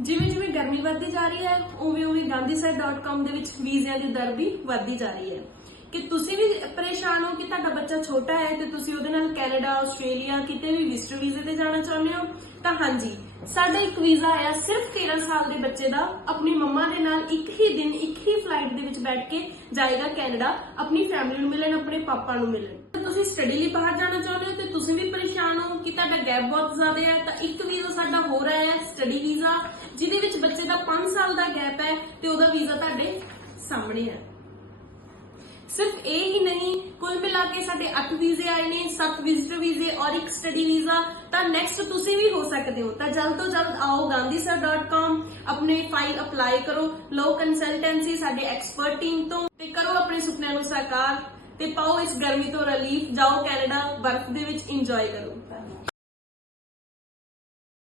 ਜਿਵੇਂ ਜਿਵੇਂ ਗਰਮੀ ਵੱਧਦੀ ਜਾ ਰਹੀ ਹੈ ਉਵੇਂ ਉਵੇਂ gandhisar.com ਦੇ ਵਿੱਚ ਵੀਜ਼ਿਆਂ ਦੀ ਦਰ ਵੀ ਵੱਧਦੀ ਜਾ ਰਹੀ ਹੈ। ਕਿ ਤੁਸੀਂ ਵੀ ਪਰੇਸ਼ਾਨ ਹੋ ਕਿ ਤੁਹਾਡਾ ਬੱਚਾ ਛੋਟਾ ਹੈ ਤੇ ਤੁਸੀਂ ਉਹਦੇ ਨਾਲ ਕੈਨੇਡਾ, ਆਸਟ੍ਰੇਲੀਆ ਕਿਤੇ ਵੀ ਵਿਜ਼ਟਰ ਵੀਜ਼ੇ ਤੇ ਜਾਣਾ ਚਾਹੁੰਦੇ ਹੋ, ਤਾਂ ਹਾਂਜੀ, ਸਾਡਾ ਇੱਕ ਵੀਜ਼ਾ ਆਇਆ ਸਿਰਫ 13 ਸਾਲ ਦੇ ਬੱਚੇ ਦਾ, ਆਪਣੀ ਮੰਮਾ ਦੇ ਨਾਲ ਇੱਕ ਹੀ ਦਿਨ, ਇੱਕ ਹੀ ਫਲਾਈਟ ਦੇ ਵਿੱਚ ਬੈਠ ਕੇ ਜਾਏਗਾ ਕੈਨੇਡਾ, ਆਪਣੀ ਫੈਮਿਲੀ ਨੂੰ ਮਿਲਣ, ਆਪਣੇ ਪਾਪਾ ਨੂੰ ਮਿਲਣ। ਤੁਸੀਂ ਸਟੱਡੀ ਲਈ ਬਾਹਰ ਜਾਣਾ ਚਾਹੁੰਦੇ ਹੋ ਤੇ ਤੁਸੀਂ ਵੀ ਪਰੇਸ਼ਾਨ ਹੋ ਕਿ ਤੁਹਾਡਾ ਗੈਪ ਬਹੁਤ ਜ਼ਿਆਦਾ ਹੈ, ਤਾਂ ਇੱਕ ਵੀਜ਼ਾ ਸਾਡਾ ਹੋ ਰਿਹਾ ਹੈ ਸਟੱਡੀ ਵੀਜ਼ਾ ਜਿਹਦੇ ਵਿੱਚ ਬੱਚੇ ਦਾ 5 ਸਾਲ ਦਾ ਗੈਪ ਹੈ ਤੇ ਉਹਦਾ ਵੀਜ਼ਾ ਤੁਹਾਡੇ ਸਾਹਮਣੇ ਹੈ। ਸਿਰਫ ਇਹ ਹੀ ਨਹੀਂ, ਕੁੱਲ ਮਿਲਾ ਕੇ ਸਾਡੇ 8 ਵੀਜ਼ੇ ਆਏ ਨੇ 7 ਵਿਜ਼ਟਰ ਵੀਜ਼ੇ ਔਰ ਇੱਕ ਸਟੱਡੀ ਵੀਜ਼ਾ ਤਾਂ ਨੈਕਸਟ ਤੁਸੀਂ ਵੀ ਹੋ ਸਕਦੇ ਹੋ। ਤਾਂ ਜਲਦ ਤੋਂ ਜਲਦ ਆਓ gandhisar.com ਆਪਣੇ ਫਾਈਲ ਅਪਲਾਈ ਕਰੋ। ਲੋ ਕੰਸਲਟੈਂਸੀ ਸਾਡੇ ਐਕਸਪਰਟ ਟੀਮ ਤੋਂ ਤੇ ਕਰੋ ਆਪਣੇ ਸੁਪਨਿਆਂ ਨੂੰ ਸਾਕਾਰ ਤੇ ਪਾਓ ਇਸ ਗਰਮੀ ਤੋਂ ਰਿਲੀਫ ਜਾਓ ਕੈਨੇਡਾ, ਬਰਫ਼ ਦੇ ਵਿੱਚ ਇੰਜੋਏ ਕਰੋ।